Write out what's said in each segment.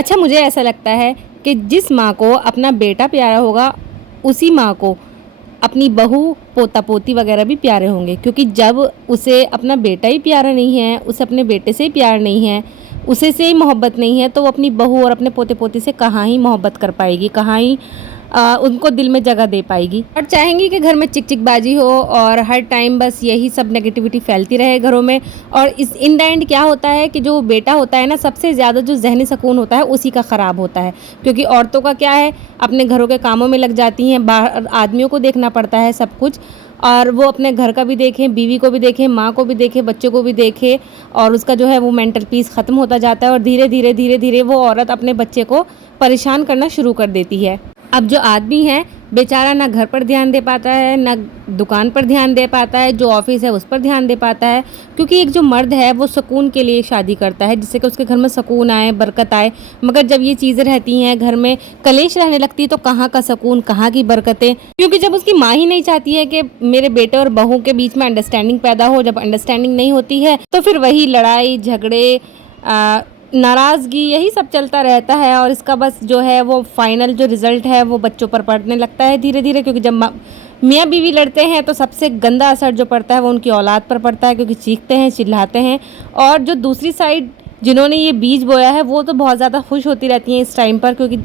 अच्छा, मुझे ऐसा लगता है कि जिस माँ को अपना बेटा प्यारा होगा, उसी माँ को अपनी बहू, पोता-पोती वगैरह भी प्यारे होंगे, क्योंकि जब उसे अपना बेटा ही प्यारा नहीं है, उसे अपने बेटे से ही प्यार नहीं है, उसे से ही मोहब्बत नहीं है, तो वो अपनी बहू और अपने पोते-पोती से कहाँ ही मोहब्बत कर पाएगी, कहाँ ही उनको दिल में जगह दे पाएगी। और चाहेंगी कि घर में चिक-चिकबाजी हो और हर टाइम बस यही सब नेगेटिविटी फैलती रहे घरों में। और इस इन द एंड क्या होता है कि जो बेटा होता है ना, सबसे ज़्यादा जो ज़हनी सुकून होता है उसी का ख़राब होता है। क्योंकि औरतों का क्या है, अपने घरों के कामों में लग जाती हैं, बाहर आदमियों को देखना पड़ता है सब कुछ, और वो अपने घर का भी देखें, बीवी को भी देखें, माँ को भी देखें, बच्चों को भी देखें, और उसका जो है वो मेंटल पीस ख़त्म होता जाता है और धीरे-धीरे वो औरत अपने बच्चे को परेशान करना शुरू कर देती है। अब जो आदमी है बेचारा ना घर पर ध्यान दे पाता है, ना दुकान पर ध्यान दे पाता है, जो ऑफिस है उस पर ध्यान दे पाता है, क्योंकि एक जो मर्द है वो सुकून के लिए शादी करता है, जिससे कि उसके घर में सुकून आए, बरकत आए। मगर जब ये चीज़ें रहती हैं घर में, कलेश रहने लगती है, तो कहाँ का सुकून, कहाँ की बरकतें। क्योंकि जब उसकी माँ ही नहीं चाहती है कि मेरे बेटे और बहू के बीच में अंडरस्टैंडिंग पैदा हो, जब अंडरस्टैंडिंग नहीं होती है तो फिर वही लड़ाई झगड़े, नाराज़गी, यही सब चलता रहता है। और इसका बस जो है वो फाइनल जो रिज़ल्ट है वो बच्चों पर पड़ने लगता है धीरे-धीरे, क्योंकि जब मियाँ बीवी लड़ते हैं तो सबसे गंदा असर जो पड़ता है वो उनकी औलाद पर पड़ता है, क्योंकि चीखते हैं, चिल्लाते हैं। और जो दूसरी साइड जिन्होंने ये बीज बोया है वो तो बहुत ज़्यादा खुश होती रहती हैं इस टाइम पर, क्योंकि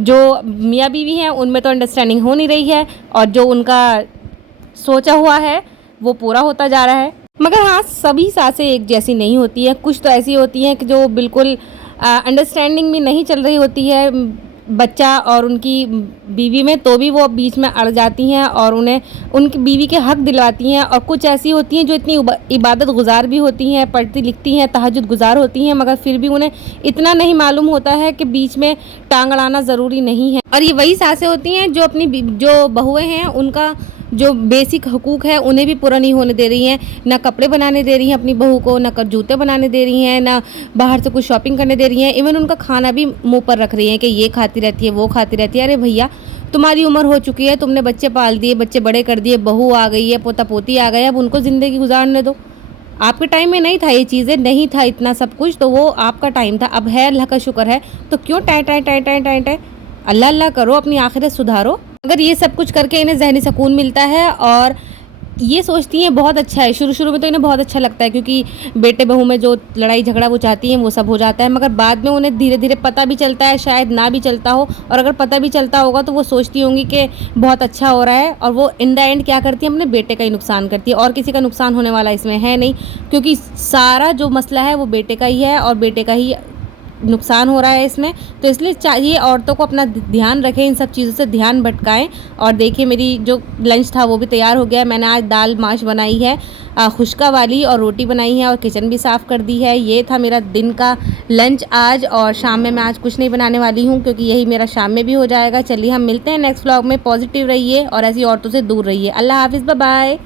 जो मियाँ बीवी हैं उनमें तो अंडरस्टैंडिंग हो नहीं रही है, और जो उनका सोचा हुआ है वो पूरा होता जा रहा है। मगर हाँ, सभी सासें एक जैसी नहीं होती हैं, कुछ तो ऐसी होती हैं कि जो बिल्कुल अंडरस्टैंडिंग में नहीं चल रही होती है बच्चा और उनकी बीवी में, तो भी वो बीच में अड़ जाती हैं और उन्हें उनकी बीवी के हक दिलवाती हैं। और कुछ ऐसी होती हैं जो इतनी इबादत गुजार भी होती हैं, पढ़ती लिखती हैं, तहज्जुद गुजार होती हैं, मगर फिर भी उन्हें इतना नहीं मालूम होता है कि बीच में टांग अड़ाना ज़रूरी नहीं है। और ये वही सासें होती हैं जो अपनी जो बहुएँ हैं उनका जो बेसिक हकूक़ है उन्हें भी पूरा नहीं होने दे रही हैं, ना कपड़े बनाने दे रही हैं अपनी बहू को, ना जूते बनाने दे रही हैं, ना बाहर से कुछ शॉपिंग करने दे रही हैं, इवन उनका खाना भी मुँह पर रख रही हैं कि ये खाती रहती है, वो खाती रहती है। अरे भैया, तुम्हारी उम्र हो चुकी है, तुमने बच्चे पाल दिए, बच्चे बड़े कर दिए, बहू आ गई है, पोता पोती आ गए, अब उनको ज़िंदगी गुजारने दो। आपके टाइम में नहीं था ये चीज़ें, नहीं था इतना सब कुछ, तो वो आपका टाइम था। अब है, अल्लाह का शुक्र है, तो क्यों टाएं टाएं टाएं टाएं टाएं टाएं, अल्लाह अल्लाह करो, अपनी आखिरत सुधारो। अगर ये सब कुछ करके इन्हें ज़हनी सुकून मिलता है और ये सोचती हैं बहुत अच्छा है, शुरू-शुरू में तो इन्हें बहुत अच्छा लगता है, क्योंकि बेटे बहू में जो लड़ाई झगड़ा वो चाहती हैं वो सब हो जाता है, मगर बाद में उन्हें धीरे-धीरे पता भी चलता है, शायद ना भी चलता हो, और अगर पता भी चलता होगा तो वो सोचती होंगी कि बहुत अच्छा हो रहा है, और वो इन द एंड क्या करती है, अपने बेटे का ही नुकसान करती है, और किसी का नुकसान होने वाला इसमें है नहीं, क्योंकि सारा जो मसला है वो बेटे का ही है और बेटे का ही नुकसान हो रहा है इसमें। तो इसलिए चाहिए औरतों को अपना ध्यान रखें, इन सब चीज़ों से ध्यान भटकाएं। और देखिए, मेरी जो लंच था वो भी तैयार हो गया है। मैंने आज दाल माश बनाई है खुश्का वाली, और रोटी बनाई है, और किचन भी साफ़ कर दी है। ये था मेरा दिन का लंच आज, और शाम में मैं आज कुछ नहीं बनाने वाली हूँ, क्योंकि यही मेरा शाम में भी हो जाएगा। चलिए हम मिलते हैं नेक्स्ट व्लॉग में। पॉजिटिव रहिए और ऐसी औरतों से दूर रहिए। अल्लाह हाफिज़, बाय बाय।